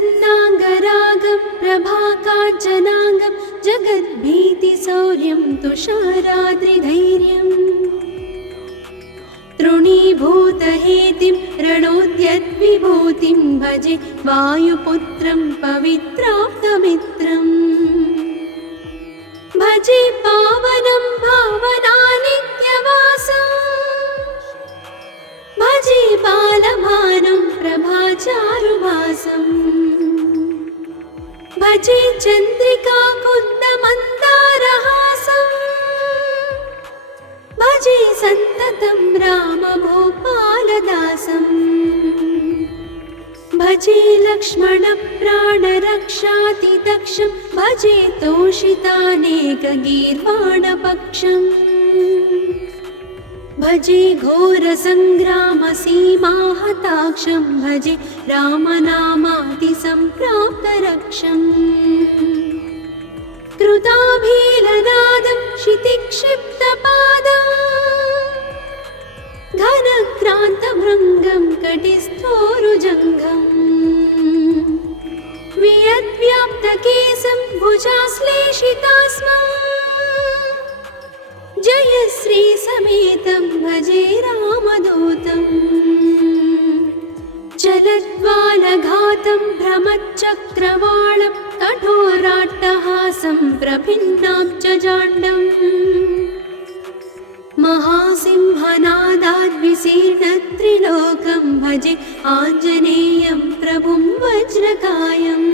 प्रसन्नाङ्गरागं प्रभाकाञ्चनाङ्गं जगद्भीतिशौर्यं तुषाराद्रिधैर्यम् तृणीभूतहेतिं रणोद्यद्विभूतिं भजे वायुपुत्रं पवित्राप्तमित्रम् भजे पावनं भावनानित्यवासं भजे बालभानं प्रभाचारुभासं भजे चन्द्रिकाकुन्दमन्दारहासं भजे सन्ततं रामभूपालदासं भजे लक्ष्मणप्राणरक्षातिदक्षं भजे तोषितानेकगीर्वाणपक्षम् भजे घोरसङ्ग्रामसीमाहताक्षं भजे रामनामातिसम्प्राप्तरक्षम् कृताभीलनादं क्षितिक्षिप्तपादं घनक्रान्तभृङ्गं कटिस्थोरुजङ्घम् वियद्व्याप्तकेशं भुजाश्लेषितास्मं जयश्रीसमेतं भजे रामदूतम् चलद्वालघातं भ्रमच्चक्रवालं कठोराट्टहासं प्रभिन्नाब्जजाण्डम् महासिंहनादाद्विशीर्णत्रिलोकं भजे आञ्जनेयं प्रभुं वज्रकायम्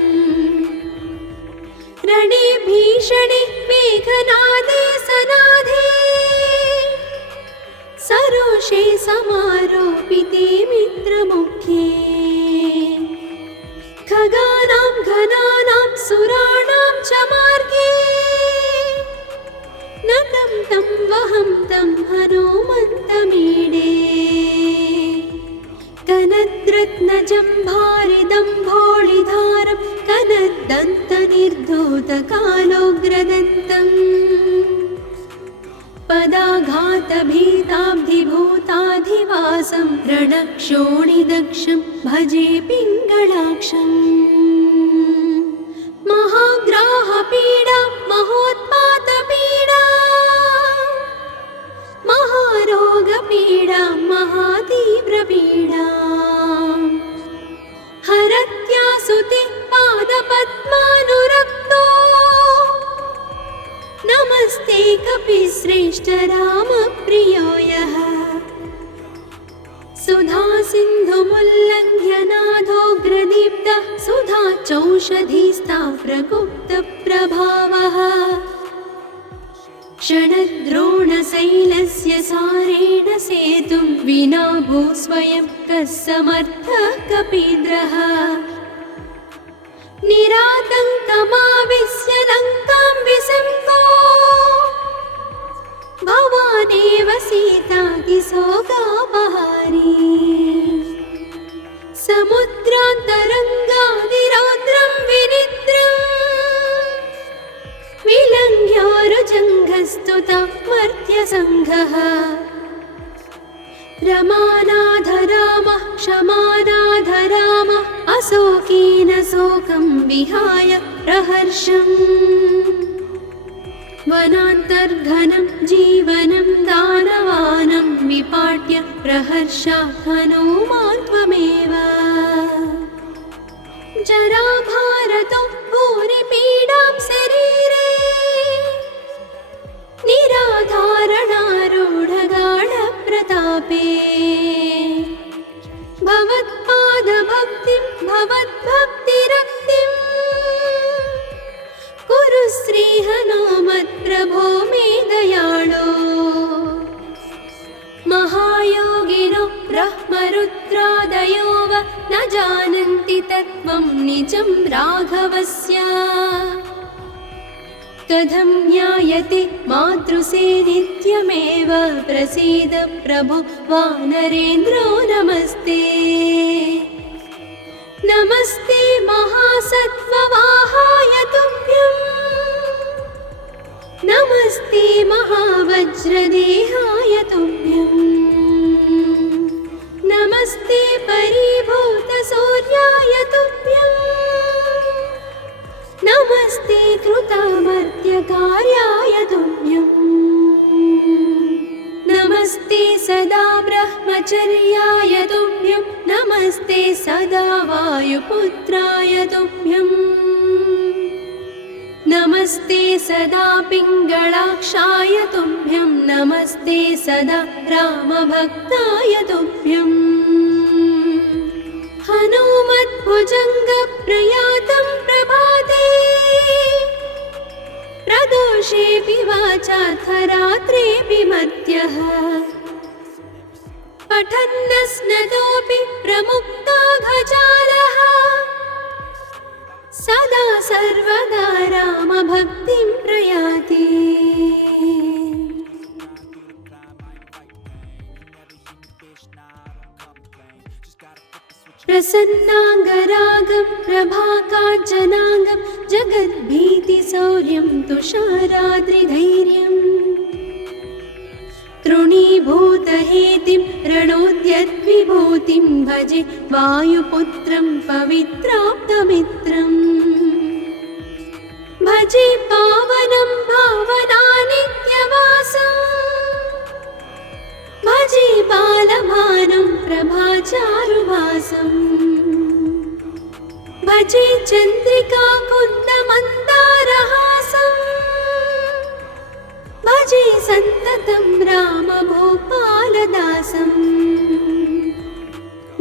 रणे भीषणे मेघनादे सनादे सरोषे समारोपिते मित्रमुख्ये खगानां घनानां सुराणां च मार्गे नतं तं वहं तं हनुमन्तमीडे कनद्रत्नजम्भारिदम्भोळिधारं कनद्दन्तनिर्धूतकालोग्रदन्तम् पदाघातभीताब्धिभूताधिवासं रणक्षोणिदक्षं भजे पिङ्गळाक्षम् महाग्राहपीडा महोत्पातपीडा महारोगपीडा महातीव्रपीडा हरत्यासुते पादपद्मानुरक्तो नमस्ते कपिश्रेष्ठ रामप्रियो यः सुधा सिन्धुमुल्लङ्घ्य नाथोग्रदीप्तः सुधा चौषधीस्ता प्रगुप्तप्रभावः क्षणद्रोणशैलस्य सारेण सेतुं विना भूस्वयं कः समर्थः कपीन्द्रः निरातङ्कमाविश्य लङ्कां विसङ्को भवानेव सीतातिशोकापहारी समुद्रान्तरङ्गादिरौद्रं विनिद्रम् विलङ्घ्योरुजङ्घस्तुता मर्त्यसङ्घः रमानाधरामः क्षमानाधरामः अशोकेन शोकं विहाय प्रहर्षम् वनान्तर्घनं जीवनं दानवानं विपाट्य प्रहर्षात् हनूमान् त्वमेव जराभारतो भूरिपीडां शरीरे निराधारणारूढगाढप्रतापे भवत्पादभक्तिं भवद्भक्तिरक्तिं कुरु श्रीहनुमत्प्रभो मे दयाळो महायोगिनो ब्रह्मरुद्रादयो वा न जानन्ति तत्त्वं निजं राघवस्य कथं ज्ञायते मातृसे नित्यमेव प्रसीद प्रभो वानरेन्द्रो नमस्ते नमस्ते महासत्त्ववाहाय तुभ्यं नमस्ते महावज्रदेहाय तुभ्यं नमस्ते परिभूतसूर्याय तुभ्यम् नित्यकार्याय तुभ्यम् नमस्ते सदा ब्रह्मचर्याय तुभ्यं नमस्ते सदा वायुपुत्राय तुभ्यम् नमस्ते सदा पिङ्गळाक्षाय तुभ्यं नमस्ते सदा रामभक्ताय तुभ्यम् हनुमद्भुजङ्गप्रयातं प्रभाते प्रदोषेऽपि वाचार्थरात्रेऽपि मर्त्यः पठन्नस्नतोऽपि प्रमुक्ताघजालः सदा सर्वदा रामभक्तिं प्रयाति प्रसन्नाङ्गरागं प्रभाकाञ्चनाङ्गं जगद्भीतिशौर्यं तुषाराद्रिधैर्यम् तृणीभूतहेतिं रणोद्यद्विभूतिं भजे वायुपुत्रं पवित्राप्तमित्रम् भजे पावनं भावनानित्यवासम् भजे बालभानं प्रभाचारुभासम् भजे चन्द्रिकाकुन्दमन्दारहासम् भजे सन्ततं रामभूपालदासम्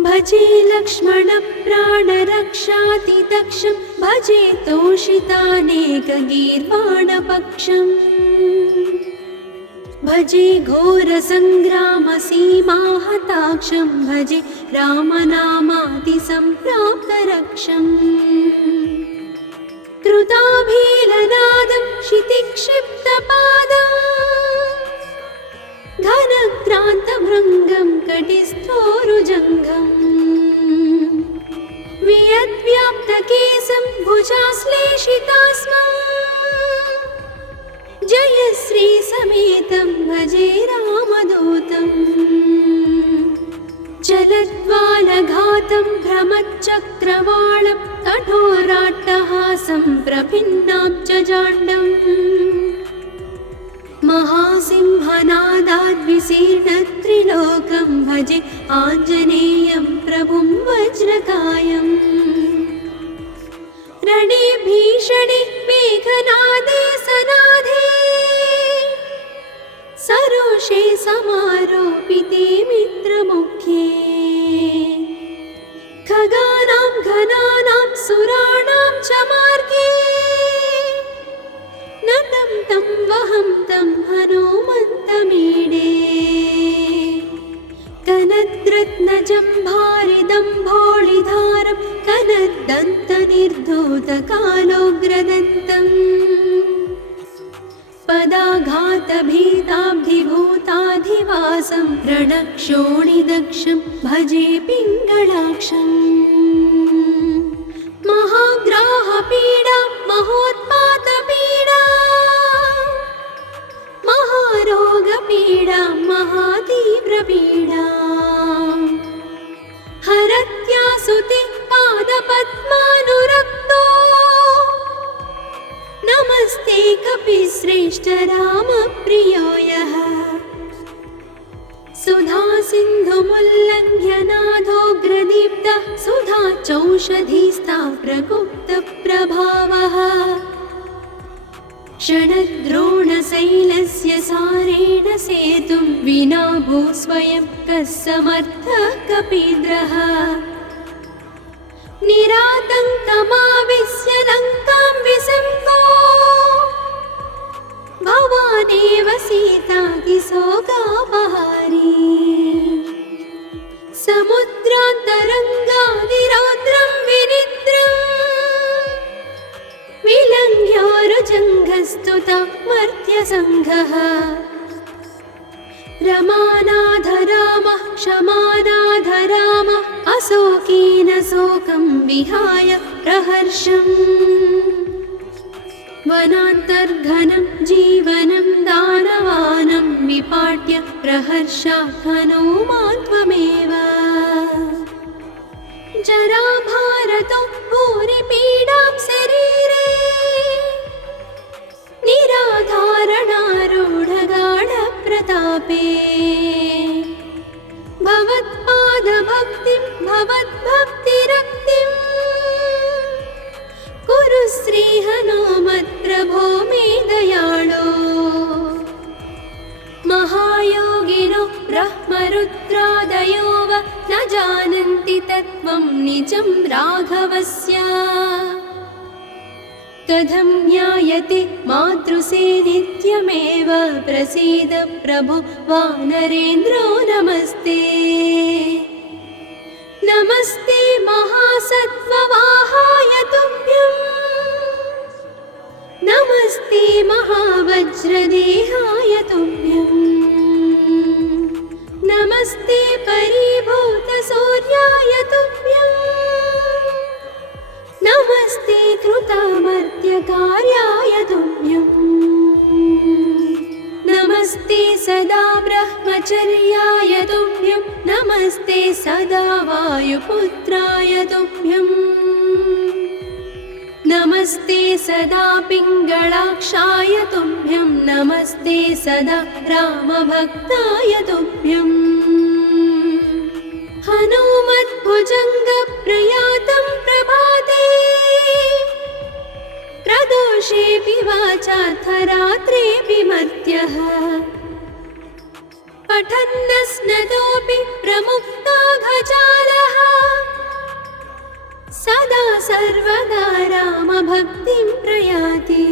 भजे लक्ष्मणप्राणरक्षातिदक्षं भजे तोषितानेकगीर्वाणपक्षम् भजे घोरसङ्ग्रामसीमाहताक्षं भजे रामनामातिसम्प्राप्तरक्षम् कृताभीलनादं क्षितिक्षिप्तपादम् घनक्रान्तभृङ्गं कटिस्थोरुजङ्घम् वियद्व्याप्तकेशं भुजाश्लेषितास्मम् जयश्रीसमेतं भजे रामदूतम् चलद्वालघातं भ्रमच्चक्रवालं कठोराट्टहासं प्रभिन्नाब्जजाण्डम् महासिंहनादाद्विशीर्णत्रिलोकं भजे आञ्जनेयं प्रभुं वज्रकायम् रणे भीषणे मेघनादे सनादे सरोषे समारोपिते मित्रमुख्ये खगानां घनानां सुराणां च मार्गे नतं तं वहं तं हनुमन्तमीडे कनद्रत्नजम्भारिदम्भोळिधारं कनद्दन्तनिर्धूतकालोग्रदन्तम् पदाघातभीताब्धिभूताधिवासं रणक्षोणिदक्षं भजे पिङ्गळाक्षम् महाग्राहपीडा महोत्पातपीडा महारोगपीडा महातीव्रपीडा हरत्यासुते पादपद्मानुरक्तो नमस्ते कपिश्रेष्ठ रामप्रियो यः सुधा सिन्धुमुल्लङ्घ्य नाथोग्रदीप्तः सुधा चौषधीस्ता प्रगुप्तप्रभावः षडद्रोणशैलस्य सारेण सेतुं विना भूस्वयं कः समर्थः कपीन्द्रः निरातङ्कमाविश्य लङ्कां विसम्पो भवानेव सीतातिशोकापहारी समुद्रान्तरङ्गादिरौद्रं विनिद्रम् विलङ्घ्योरुजङ्घस्तुता मर्त्यसङ्घः रमानाथ रामः क्षमानाथ रामः अशोकेन शोकं विहाय प्रहर्षम् वनान्तर्घनं जीवनं दानवानं विपाट्य प्रहर्षात् हनुमान् त्वमेव जराभारतो भूरिपीडां शरीरे निजं राघवस्य कथं ज्ञायते मातृसेनित्यमेव प्रसीद प्रभो वानरेन्द्रो नमस्ते नमस्ते महासत्त्ववाहाय तुभ्यं नमस्ते महावज्रदेहाय तुभ्यं नमस्ते परिभूतसूर्याय तुभ्यं नमस्ते कृतामर्त्यकार्याय तुभ्यं नमस्ते सदा ब्रह्मचर्याय तुभ्यं नमस्ते सदा वायुपुत्राय तुभ्यं नमस्ते सदा पिङ्गळाक्षाय तुभ्यं नमस्ते सदा रामभक्ताय तुभ्यं हनुमद्भुजङ्गप्रयातं प्रभाते प्रदोषेऽपि वाचार्थरात्रेऽपि मर्त्यः पठन्नस्नतोऽपि प्रमुक्ताघजालः सदा सर्वदा रामभक्तिं प्रयाति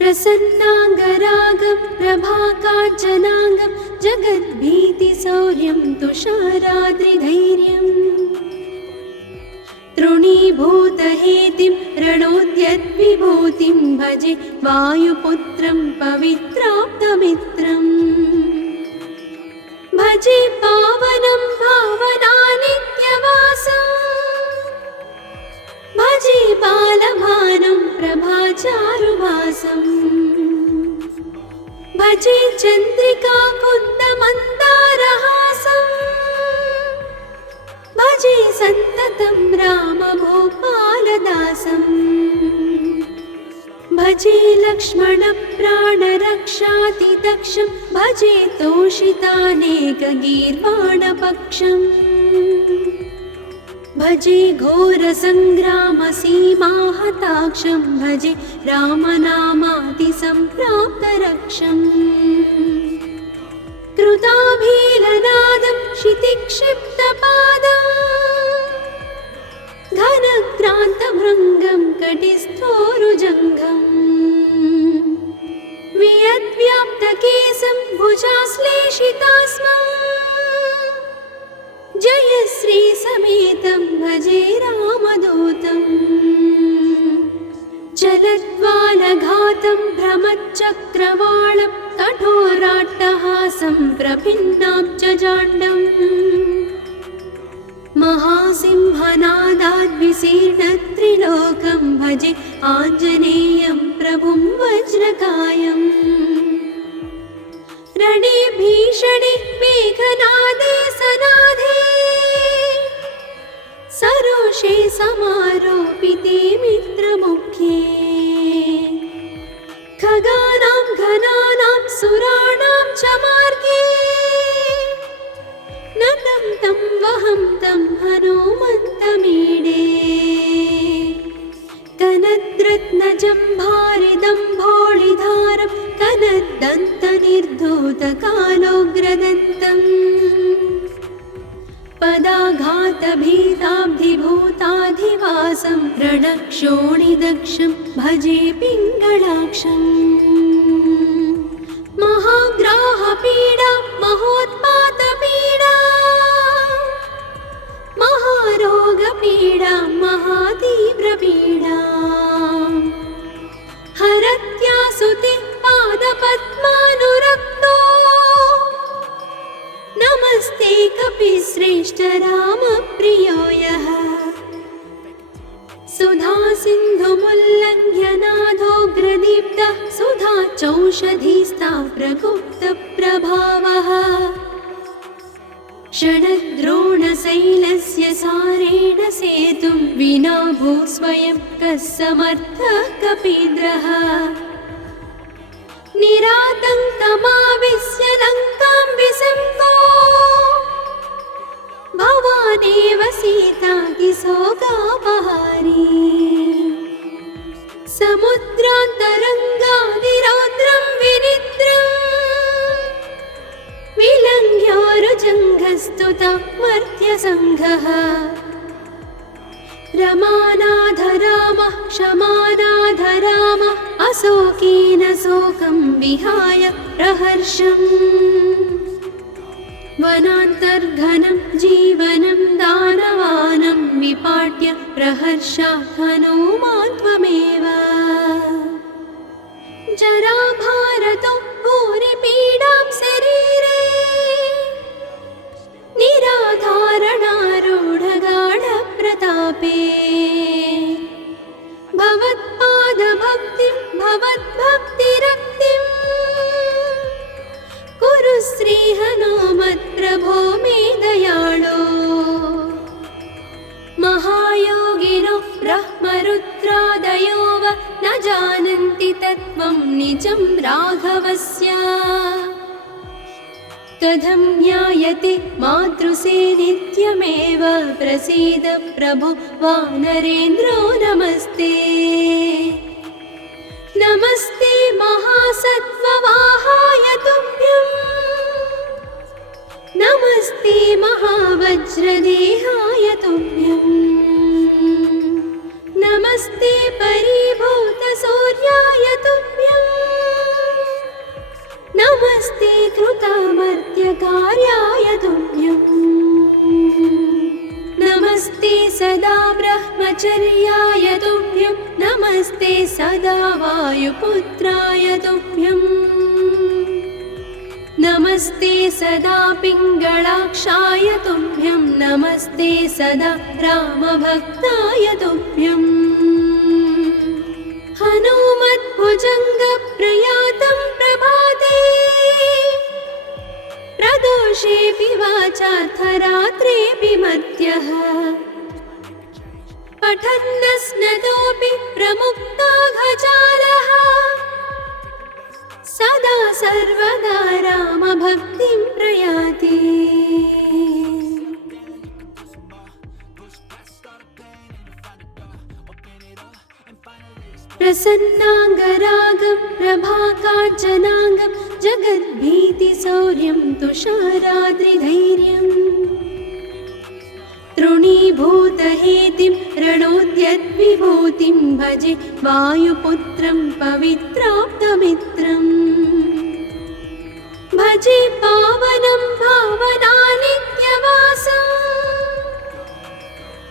प्रसन्नाङ्गरागं प्रभाकाञ्चनाङ्गं जगद्भीतिशौर्यं तुषाराद्रिधैर्यम् तृणीभूतहेतिं रणोद्यद्विभूतिं भजे वायुपुत्रं पवित्राप्तमित्रम् भजे पावनं भावनानित्यवासम् भजे बालभानुं प्रभाचारुभासम् भजे चन्द्रिकाकुन्दमन्दारहासम् भजे सन्ततं रामभूपालदासम् भजे लक्ष्मणप्राणरक्षातिदक्षं भजे तोषितानेकगीर्वाणपक्षम् भजे घोरसङ्ग्रामसीमाहताक्षं भजे रामनामातिसम्प्राप्तरक्षम् कृताभीलनादं क्षितिक्षिप्तपादं घनक्रान्तभृङ्गं कटिस्थोरुजङ्घम् वियद्व्याप्तकेशं भुजाश्लेषितास्मम् जयश्रीसमेतं भजे रामदूतम् चलद्वालघातं भ्रमच्चक्रवालं कठोराट्टहासं प्रभिन्नाब्जजाण्डम् महासिंहनादाद्विशीर्णत्रिलोकं भजे आञ्जनेयं प्रभुं वज्रकायम् रणे भीषणे मेघनादे सनादे सरोषे समारोपिते मित्रमुख्ये खगानां घनानां सुराणां च मार्गे नतं तं वहं तं हनुमन्तमीडे कनद्रत्नजम्भारिदम्भोळिधारं कनद्दन्तनिर्धूतकालोग्रदन्तम् पदाघातभीताब्धिभूताधिवासं रणक्षोणिदक्षं भजे पिङ्गळाक्षम् महाग्राहपीडा महोत्पातपीडा महारोगपीडा महातीव्रपीडा हरत्यासुते पादपद्मानुरक्तो नमस्ते कपिश्रेष्ठ रामप्रियो यः सुधा सिन्धुमुल्लङ्घ्यनाथोग्रदीप्तः सुधा चौषधीस्ता प्रगुप्तप्रभावः षडद्रोणशैलस्य सारेण सेतुं विना भूस्वयं कः समर्थः कपीन्द्रः निरातङ्कमाविश्य लङ्कां विसम्पो भवानेव सीतातिशोकापहारी समुद्रान्तरङ्गादिरौद्रं विनिद्रम् प्रस्तुता मर्त्यसङ्घः रमानाथ रामः क्षमानाथ रामः अशोकेन शोकं विहाय प्रहर्षम् वनान्तर्घनं जीवनं दानवानं विपाट्य प्रहर्षा हनुमान् त्वमेव जराभारतो भूरिपीडां शरीरे निराधारणारूढगाढप्रतापे भवत्पादभक्तिं भवद्भक्तिरक्तिं कुरु श्रीहनुमत्प्रभो मे दयाळो महायोगिनो ब्रह्मरुद्रादयो वा न जानन्ति तत्त्वं निजं राघवस्य कथं ज्ञायते मातृसे नित्यमेव प्रसीद प्रभो वानरेन्द्रो नमस्ते नमस्ते महासत्त्ववाहाय तुभ्यं नमस्ते महावज्रदेहाय तुभ्यं नमस्ते परिभूतसूर्याय तुभ्यं नमस्ते कृतामर्त्यकार्याय तुभ्यं नमस्ते सदा ब्रह्मचर्याय तुभ्यं नमस्ते सदा वायुपुत्राय तुभ्यं नमस्ते सदा पिङ्गळाक्षाय तुभ्यं नमस्ते सदा रामभक्ताय तुभ्यं हनुमद्भुजङ्गप्रयातं प्रभाते प्रदोषेऽपि वाचार्थरात्रेऽपि मर्त्यः पठन्नस्नतोऽपि प्रमुक्ताघजालः सदा सर्वदा रामभक्तिं प्रयाति प्रसन्नाङ्गरागं प्रभाकाञ्चनाङ्गं जगद्भीतिशौर्यं तुषाराद्रिधैर्यम् तृणीभूतहेतिं रणोद्यद्विभूतिं भजे वायुपुत्रं पवित्राप्तमित्रम् भजे पावनं भावनानित्यवासम्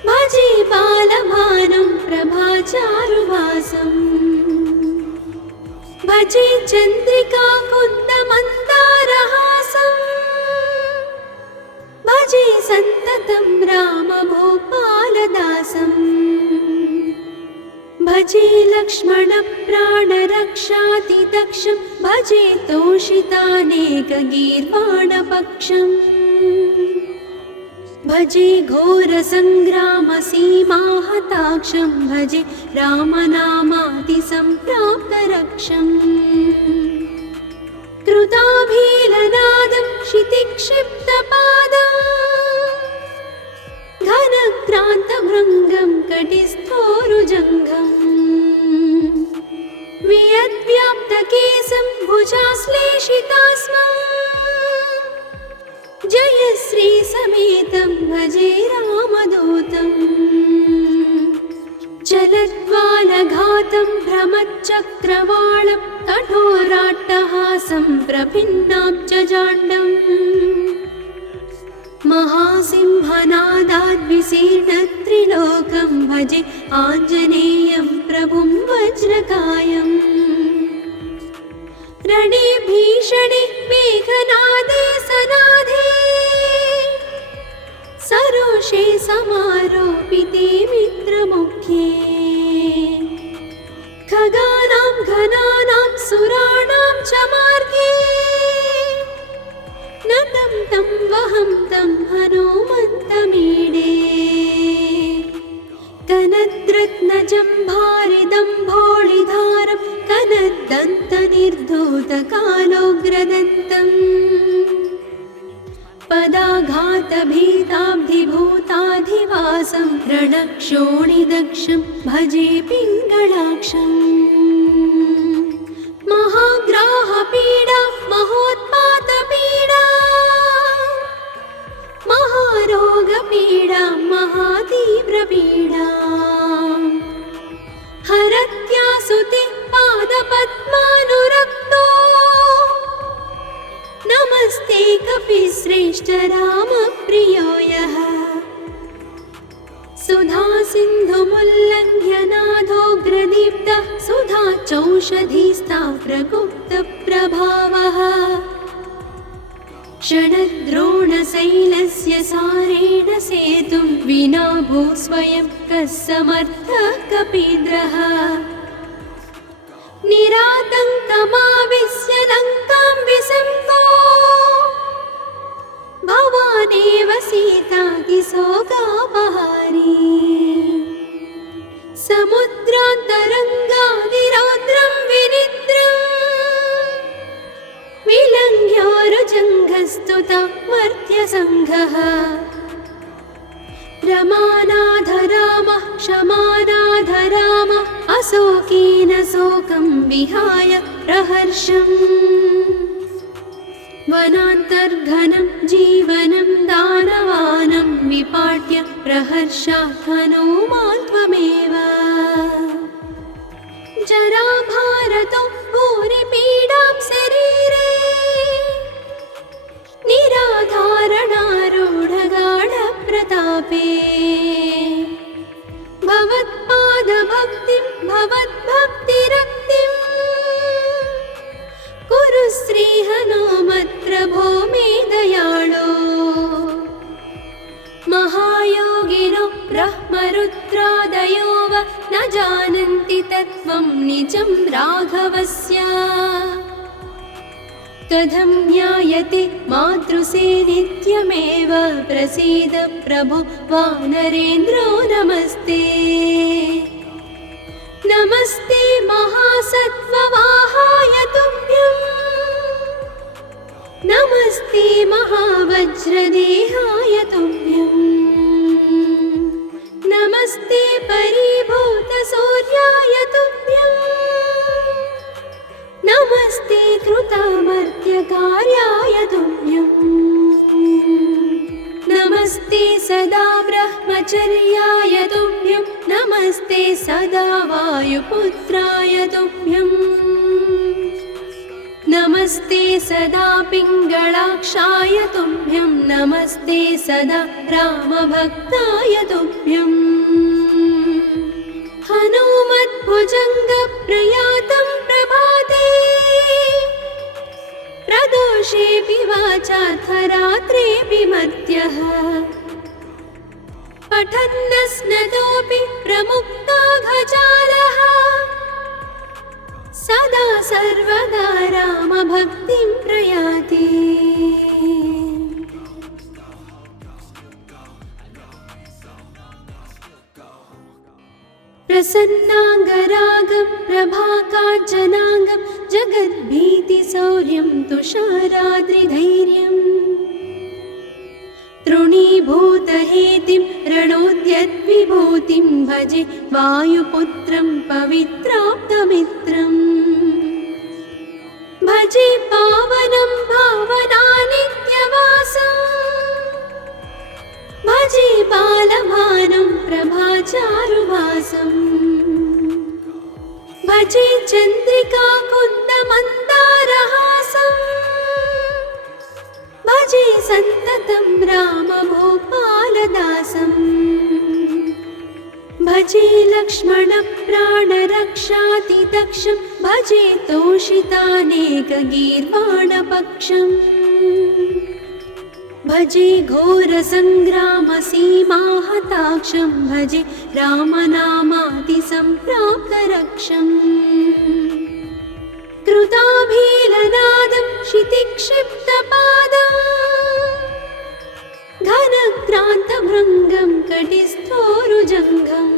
भजे बालभानुं प्रभाचारुवासम् भजे चन्द्रिकाकुन्दमन्दारहासम् भजे सन्ततं रामभूपालदासम् भजे लक्ष्मणप्राणरक्षातिदक्षं भजे तोषितानेकगीर्वाणपक्षम् भजे घोरसङ्ग्रामसीमाहताक्षं भजे रामनामातिसम्प्राप्तरक्षम् कृताभीलनादं क्षितिक्षिप्तपादं घनक्रान्तभृङ्गं कटिस्थोरुजङ्घम् वियद्व्याप्तकेशं भुजाश्लेषितास्मम् जय श्रीसमेतं भजे रामदूतं चलद्वालघातं भ्रमच्चक्रवालं कठोराट्टहासं प्रभिन्नाब्जजाण्डम् महासिंहनादाद्विशीर्णत्रिलोकं भजे आञ्जनेयं प्रभुं वज्रकायम् रणे भीषणे मेघनादे सनादे सरोषे समारोपिते मित्रमुख्ये खगानां घनानां सुराणां च मार्गे नतं तं वहं तं हनुमन्तमीडे कनद्रत्नजम्भारिदम्भोळिधारं कनद्दन्तनिर्धूतकालोग्रदन्तम् पदाघातभीताब्धिभूताधिवासं रणक्षोणिदक्षं भजे पिङ्गळाक्षम् महाग्राहपीडा महोत्पातपीडा श्रेष्ठरामप्रियो यः सुधा सिन्धुमुल्लङ्घ्य नाथोग्रदीप्तः सुधा चौषधीस्ता प्रगुप्तप्रभावः षडद्रोणशैलस्य सारेण सेतुं विना भू स्वयं कः समर्थः कपीन्द्रः निरातङ्कमाविश्य लङ्कां विसम्पो भवानेव सीतातिशोकापहारी समुद्रान्तरङ्गादिरौद्रं विनिद्रम् विलङ्घ्योरुजङ्घस्तुता मर्त्यसङ्घः रमानाधरामः क्षमानाधरामः अशोकेन शोकं विहाय प्रहर्षम् वनान्तर्घनं जीवनं दानवानं विपाट्य प्रहर्षात् हनूमान् त्वमेव जराभारतो भूरिपीडां शरीरे निराधारणारूढगाढप्रतापे भवत्पादभक्तिं भवद्भक्तिरक्तिं कुरु श्रीहनुमत्प्रभो मे दयाळो महायोगिनो ब्रह्मरुद्रादयो वा न जानन्ति तत्त्वं निजं राघवस्य कथं ज्ञायते मातृसे नित्यमेव प्रसीद प्रभो वानरेन्द्रो नमस्ते नमस्ते महासत्त्ववाहाय तुभ्यं नमस्ते महावज्रदेहाय तुभ्यं नमस्ते परिभूतसूर्याय तुभ्यं नमस्ते कृतामर्त्यकार्याय तुभ्यं नमस्ते सदा ब्रह्मचर्याय तुभ्यं नमस्ते सदा वायुपुत्राय तुभ्यं नमस्ते सदा पिङ्गळाक्षाय तुभ्यं नमस्ते सदा रामभक्ताय तुभ्यं हनुमद्भुजङ्गप्रयातं प्रभाते प्रदोषेऽपि वाचार्थरात्रेऽपि मर्त्यः पठन्नस्नतोऽपि प्रमुक्ताघजालः सदा सर्वदा रामभक्तिं प्रयाति प्रसन्नाङ्गरागं प्रभाकाञ्चनाङ्गं जगद्भीतिशौर्यं तुषाराद्रिधैर्यम् तृणीभूतहेतिं रणोद्यद्विभूतिं भजे वायुपुत्रं पवित्राप्तमित्रम् भजे पावनं भावनानित्यवासम् भजे बालभानुं प्रभाचारुवासम् भजे चन्द्रिकाकुन्दमन्दारहासम् भजे सन्ततं रामभूपालदासम् भजे लक्ष्मणप्राणरक्षातिदक्षं भजे तोषितानेकगीर्वाणपक्षम् भजे घोरसङ्ग्रामसीमाहताक्षं भजे रामनामादिसम्प्राप्तरक्षम् कृताभीलनादं क्षितिक्षिप्तपादम् घनक्रान्तभृङ्गं कटिस्थोरुजङ्घम्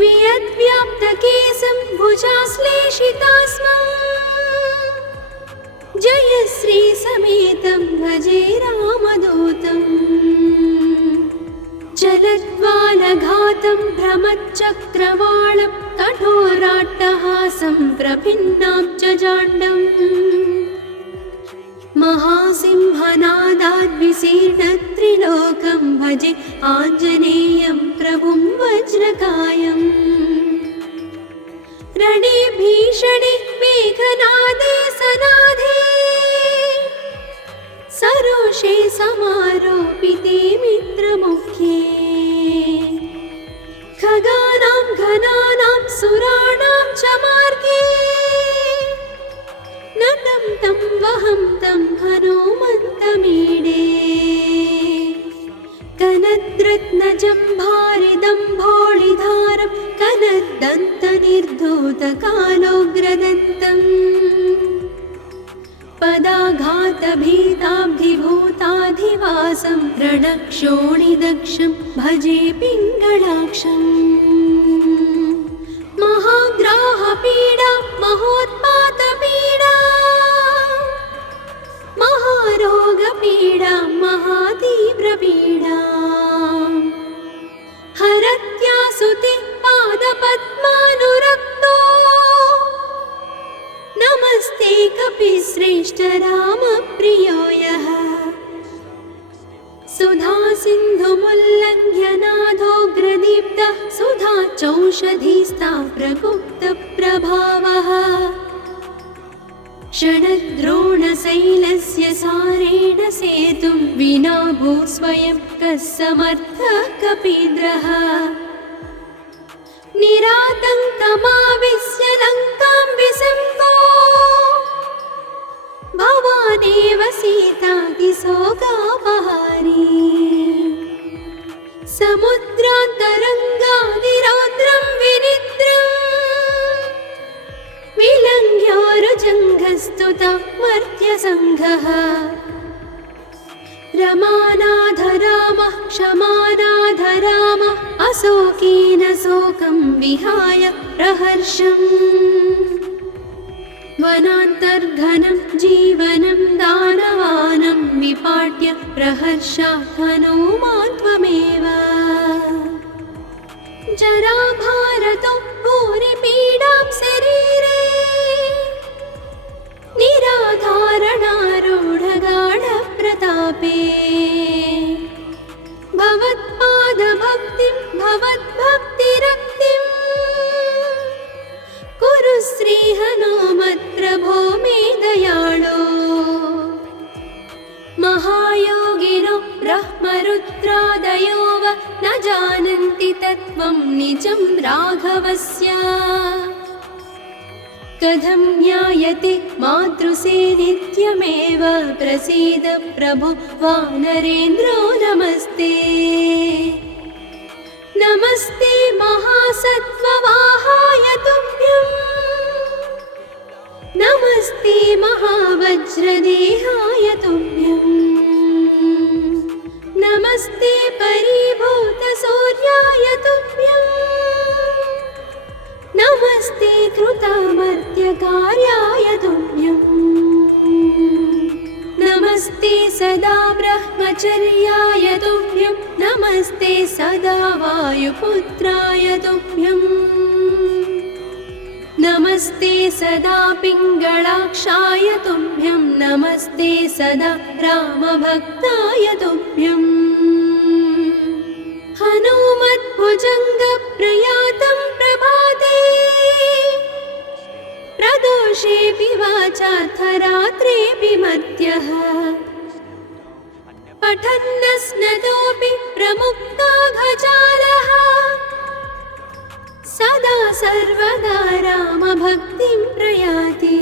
वियद्व्याप्तकेशं भुजाश्लेषितास्मम् जयश्रीसमेतं भजे रामदूतम् चलद्वालघातं भ्रमच्चक्रवालं कठोराट्टहासं प्रभिन्नां च जाण्डम् महासिंहनादाद्विशीर्णत्रिलोकं भजे आञ्जनेयं प्रभुं वज्रकायम् रणे भीषणे मेघनादे सनादे सरोषे समारोपिते मित्रमुख्ये खगानां घनानां सुराणां च मार्गे नतं तं वहं तं हनुमन्तमीडे कनद्रत्नजम्भारिदम्भोळिधारं कनद्दन्तनिर्धूतकालोग्रदन्तम् पदाघातभीताब्धिभूताधिवासं रणक्षोणिदक्षं भजे पिङ्गळाक्षम् महाग्राहपीडा महोत्पातपीडा महारोगपीडा महातीव्रपीडा हरत्यासुति पादपद्मानुरक्तो नमस्ते कपिश्रेष्ठ रामप्रियो यः सुधा सिन्धुमुल्लङ्घ्य नाथोग्रदीप्तः सुधा चौषधीस्ता प्रगुप्तप्रभावः षडद्रोणशैलस्य सारेण सेतुं विना भूस्वयं कः समर्थः कपीन्द्रः निरातङ्कमाविश्य लङ्कां विसङ्गो भवानेव सीतातिशोकापहारी समुद्रान्तरङ्गादिरौद्रं विनिद्रम् विलङ्घ्योरुजङ्घस्तुता मर्त्यसङ्घः रमानाथ रामः क्षमानाथ रामः अशोकेन शोकं विहाय प्रहर्षम् वनान्तर्घनं जीवनं दानवानं विपाट्य प्रहर्षात् हनुमान् त्वमेव जराभारतो भूरिपीडां शरीरे निराधारणारूढगाढप्रतापे भवत्पादभक्तिं भवद्भक्तिरक्तिं कुरु श्रीहनुमत्प्रभो मे दयाळो महायोगिनो ब्रह्मरुद्रादयो वा न जानन्ति तत्त्वं निजं राघवस्य कथं ज्ञायते मातृसेनित्यमेव प्रसीद प्रभो वानरेन्द्रो नमस्ते नमस्ते महासत्त्ववाहाय तुभ्यं नमस्ते महावज्रदेहाय तुभ्यं नमस्ते परिभूतसूर्याय तुभ्यं नमस्ते कृतामर्त्यकार्याय तुभ्यं नमस्ते सदा ब्रह्मचर्याय तुभ्यं नमस्ते सदा वायुपुत्राय तुभ्यं नमस्ते सदा पिङ्गळाक्षाय तुभ्यं नमस्ते सदा रामभक्ताय तुभ्यं हनुमद्भुजङ्गप्रयातं प्रभाते प्रदोषेऽपि वाचार्थरात्रेऽपि मर्त्यः पठन्नस्नतोऽपि प्रमुक्ताघजालः सदा सर्वदा रामभक्तिं प्रयाति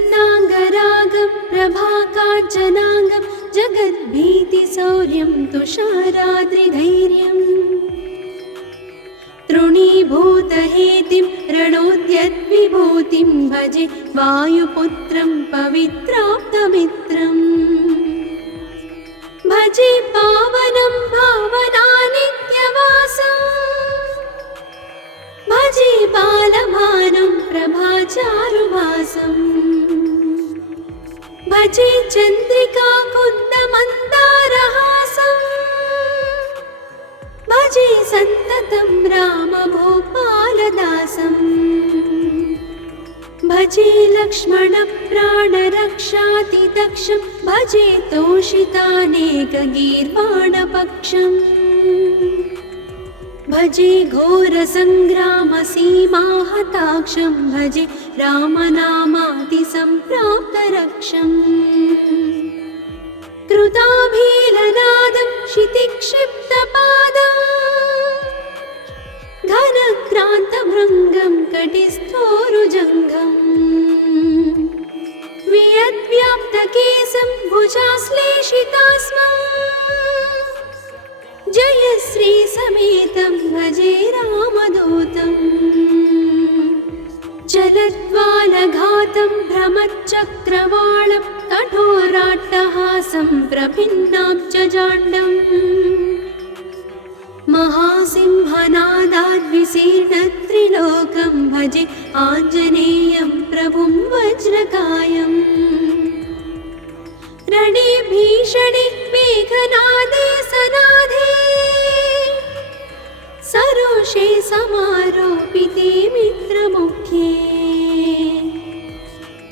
प्रसन्नाङ्गरागं प्रभाकाञ्चनाङ्गं जगद्भीतिशौर्यं तुषाराद्रिधैर्यम् तृणीभूतहेतिं रणोद्यद्विभूतिं भजे वायुपुत्रं पवित्राप्तमित्रम् भजे पावनं भावनानित्यवासम् भजे बालभानं प्रभाचारुभासम् भजे चन्द्रिका कुन्दमन्दारहासम् भजे सन्ततं रामभूपालदासम् भजे लक्ष्मणप्राणरक्षातिदक्षं भजे तोषितानेकगीर्वाणपक्षम् भजे घोरसङ्ग्रामसीमाहताक्षं भजे रामनामातिसम्प्राप्तरक्षम् कृताभीलनादं क्षितिक्षिप्तपादम् घनक्रान्तभृङ्गं कटिस्थोरुजङ्घम् वियद्व्याप्तकेशं भुजाश्लेषितास्मं जयश्रीसमेतं भजे रामदूतम् चलद्वालघातं भ्रमच्चक्रवालं कठोराट्टहासं प्रभिन्नाब्जजाण्डम् महासिंहनादाद्विशीर्णत्रिलोकं भजे आञ्जनेयं प्रभुं वज्रकायम् रणे भीषणे मेघनादे सनादे सरोषे समारोपिते मित्रमुख्ये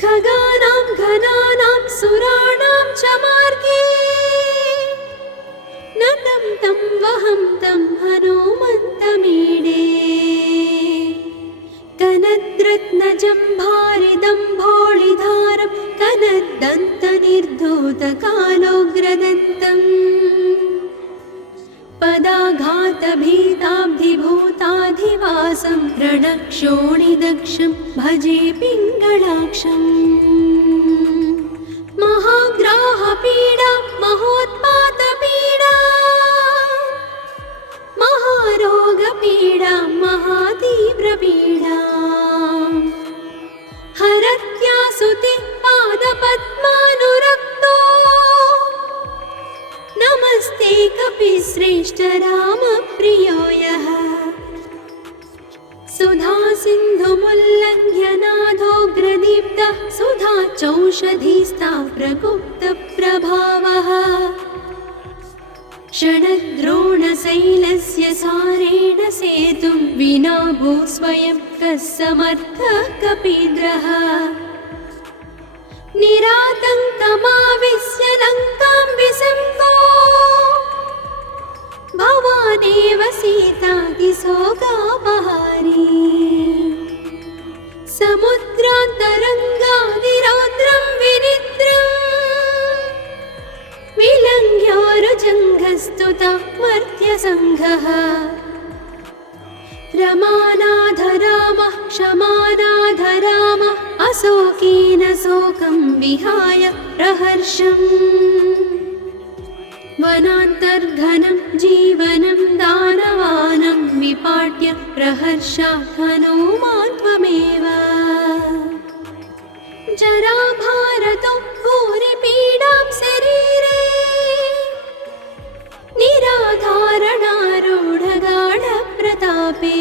खगानां घनानां सुराणां च मार्गे नतं तं वहं तं हनुमन्तमीडे कनद्रत्नजम्भारिदम्भोळिधारं कनद्दन्तनिर्धूतकालोग्रदन्तम् पदाघातभीताब्धिभूताधिवासं रणक्षोणिदक्षं भजे पिङ्गळाक्षम् महाग्राहपीडा महोत्पातपीडा महारोगपीडा महातीव्रपीडा हरत्यासुते पादपद्मानुरक्तो नमस्ते कपिश्रेष्ठ रामप्रियो यः सुधा सिन्धुमुल्लङ्घ्य नाथोग्रदीप्तः सुधा चौषधीस्ता प्रगुप्तप्रभावः षडद्रोणशैलस्य सारेण सेतुं विना भूस्वयं कः समर्थः कपीन्द्रः निरातङ्कमाविश्य लङ्कां विसङ्गो भवानेव सीतातिशोकापहारी समुद्रान्तरङ्गादिरौद्रं विनिद्रम् विलङ्घ्योरुजङ्घस्तुता मर्त्यसङ्घः रमानाधरामः क्षमानाधरामः अशोकेन शोकं विहाय प्रहर्षम् वनान्तर्घनं जीवनं दानवानं विपाट्य प्रहर्षात् हनूमान् त्वमेव जराभारतो भूरिपीडां शरीरे निराधारणारूढगाढप्रतापे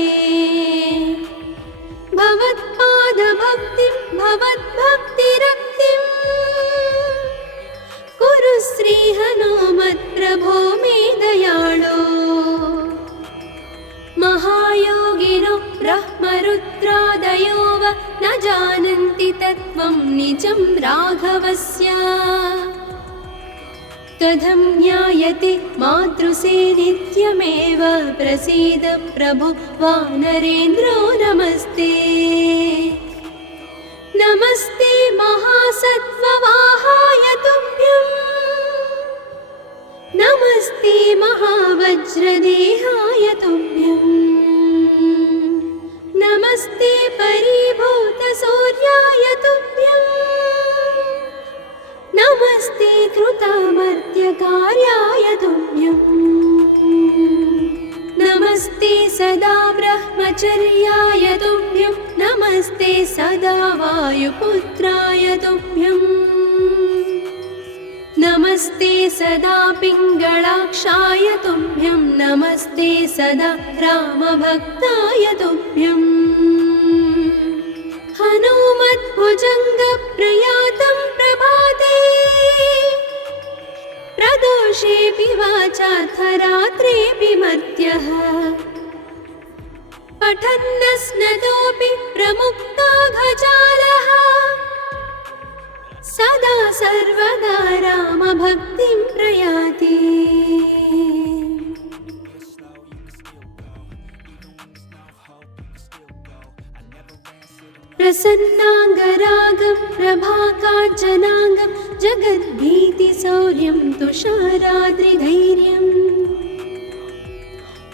भवत्पादभक्तिं भवद्भक्तिरक्तिं कुरु श्रीहनुमत्प्रभो मे दयाळो महायोगिनो ब्रह्मरुद्रादयो वा न जानन्ति तत्त्वं निजं राघवस्य कथं ज्ञायते मातृसे नित्यमेव प्रसीद प्रभो वानरेन्द्रो नमस्ते नमस्ते महासत्त्ववाहाय तुभ्यं नमस्ते महावज्रदेहाय तुभ्यं नमस्ते परिभूतसूर्याय तुभ्यं नमस्ते कृतामर्त्यकार्याय तुभ्यं नमस्ते सदा ब्रह्मचर्याय तुभ्यं नमस्ते सदा वायुपुत्राय तुभ्यं नमस्ते सदा पिङ्गळाक्षाय तुभ्यं नमस्ते सदा रामभक्ताय तुभ्यं हनुमद्भुजङ्गप्रयातं प्रभाते प्रदोषेऽपि वाचार्थरात्रेऽपि मर्त्यः पठन्नस्नतोऽपि प्रमुक्ताघजालः सदा सर्वदा रामभक्तिं प्रयाति प्रसन्नाङ्गरागं प्रभाकाञ्चनाङ्गं जगद्भीतिशौर्यं तुषाराद्रिधैर्यम्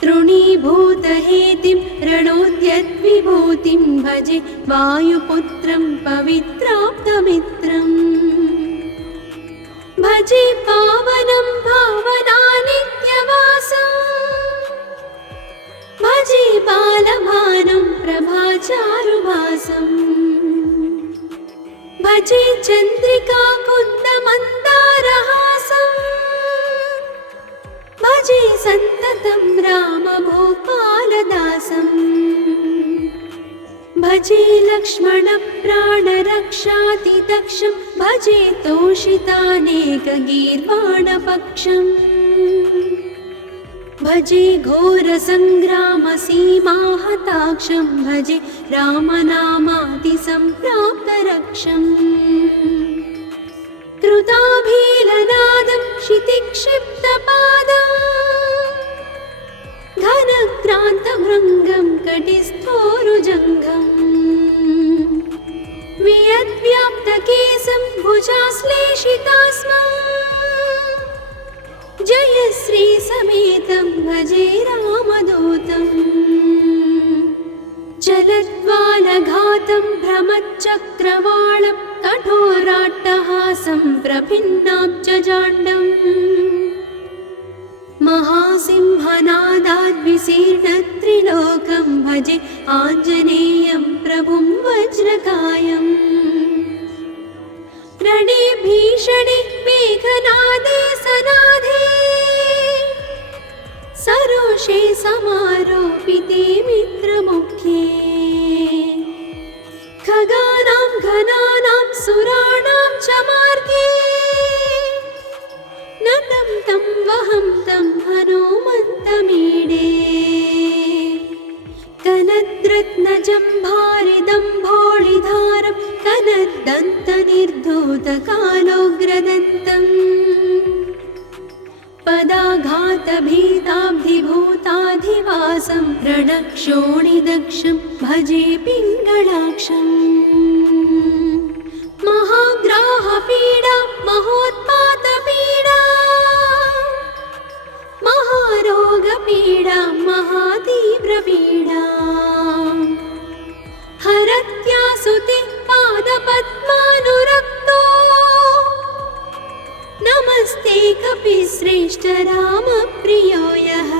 तृणीभूतहेतिं रणोद्यद्विभूतिं भजे वायुपुत्रं पवित्राप्तमित्रम् भजे पावनं भावनानित्यवासम् भजे बालभानं प्रभाचारुभासम् भजे चन्द्रिकाकुन्दमन्दारहासम् भजे सन्ततं रामभोपालदासम् भजे लक्ष्मणप्राणरक्षातिदक्षं भजे तोषितानेकगीर्वाणपक्षम् भजे घोरसङ्ग्रामसीमाहताक्षं भजे रामनामातिसम्प्राप्तरक्षम् कृताभीलनादं क्षितिक्षिप्तपादम् घनक्रान्तभृङ्गं कटिस्थोरुजङ्घम् वियद्व्याप्तकेशं भुजाश्लेषितास्मम् जयश्रीसमेतं भजे रामदूतम् चलद्वालघातं भ्रमच्चक्रवालं कठोराट्टहासं प्रभिन्नाब्जजाण्डम् महासिंहनादाद्विशीर्णत्रिलोकं भजे आञ्जनेयं प्रभुं वज्रकायम् रणे भीषणे मेघनादे सनादे सरोषे समारोपिते मित्रमुख्ये खगानां घनानां सुराणां च मार्गे नतं तं वहं तं हनुमन्तमीडे कनद्रत्नजम्भारिदम्भोळिधारं कनद्दन्तनिर्धूतकालोग्रदन्तम् पदाघातभीताब्धिभूताधिवासं रणक्षोणिदक्षं भजे पिङ्गळाक्षम् महाग्राहपीडा महोत्पातपीडा महारोगपीडा महातीव्रपीडा हरत्यासुते पादपद्मानुरक्तो नमस्ते कपिश्रेष्ठ रामप्रियो यः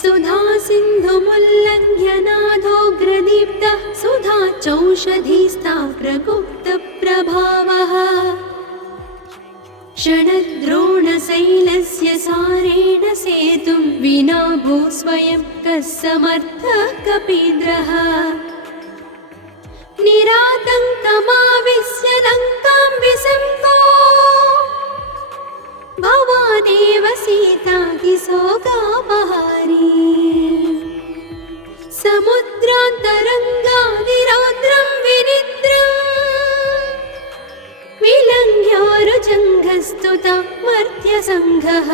सुधा सिन्धुमुल्लङ्घ्य नाथोग्रदीप्तः सुधा चौषधीस्ता प्रगुप्तप्रभावः षडद्रोणशैलस्य सारेण सेतुं विना भूस्वयं कः समर्थः कपीन्द्रः निरातङ्कमाविश्य लङ्कां विसङ्गो भवानेव सीतातिशोकापहारी समुद्रान्तरङ्गादिरौद्रं विनिद्रम् विलङ्घ्योरुजङ्घस्तुता मर्त्यसङ्घः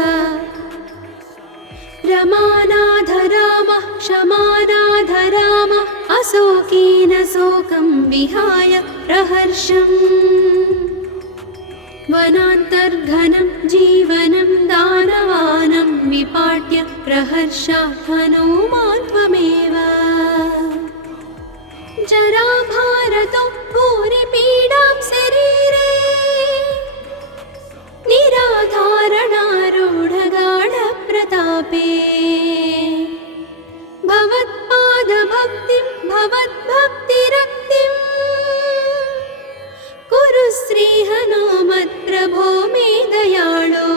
रमानाधरामः क्षमानाधरामः अशोकेन शोकं विहाय प्रहर्षम् वनान्तर्घनं जीवनं दानवानं विपाट्य प्रहर्षात् हनूमान् त्वमेव जराभारतो भूरिपीडां शरीरे निराधारणारूढगाढप्रतापे भवत्पादभक्तिं भवद्भक्तिरक्तिं कुरु श्रीहनुमत्प्रभो मे दयाळो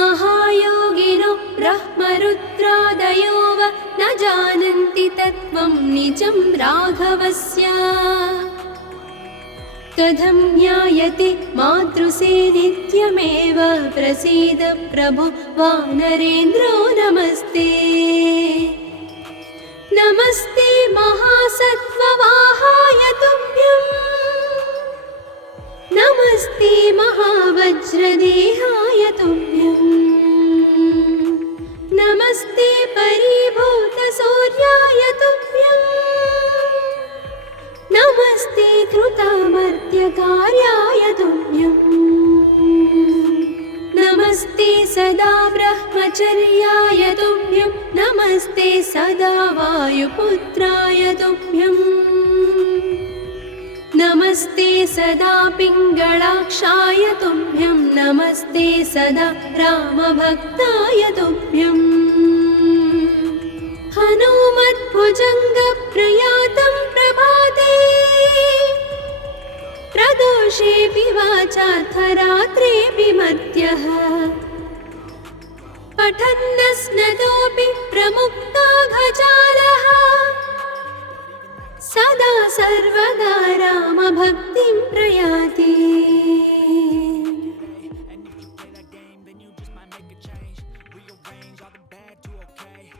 महायोगिनो ब्रह्मरुद्रादयो वा न जानन्ति तत्त्वं निजं राघवस्य कथं ज्ञायते मातृसेनित्यमेव प्रसीद प्रभो वानरेन्द्रो नमस्ते नमस्ते महासत्त्ववाहाय तुभ्यं नमस्ते महावज्रदेहाय तुभ्यं नमस्ते परिभूतसूर्याय तुभ्यम् सदा वायुपुत्राय तुभ्यम् नमस्ते सदा पिङ्गळाक्षाय तुभ्यं नमस्ते सदा रामभक्ताय तुभ्यम् हनुमद्भुजङ्गप्रयातं प्रभाते प्रदोषेऽपि वाचार्थरात्रेऽपि मर्त्यः पठन्नस्नतोऽपि प्रमुक्ताघजालः सदा सर्वदा रामभक्तिं प्रयाति।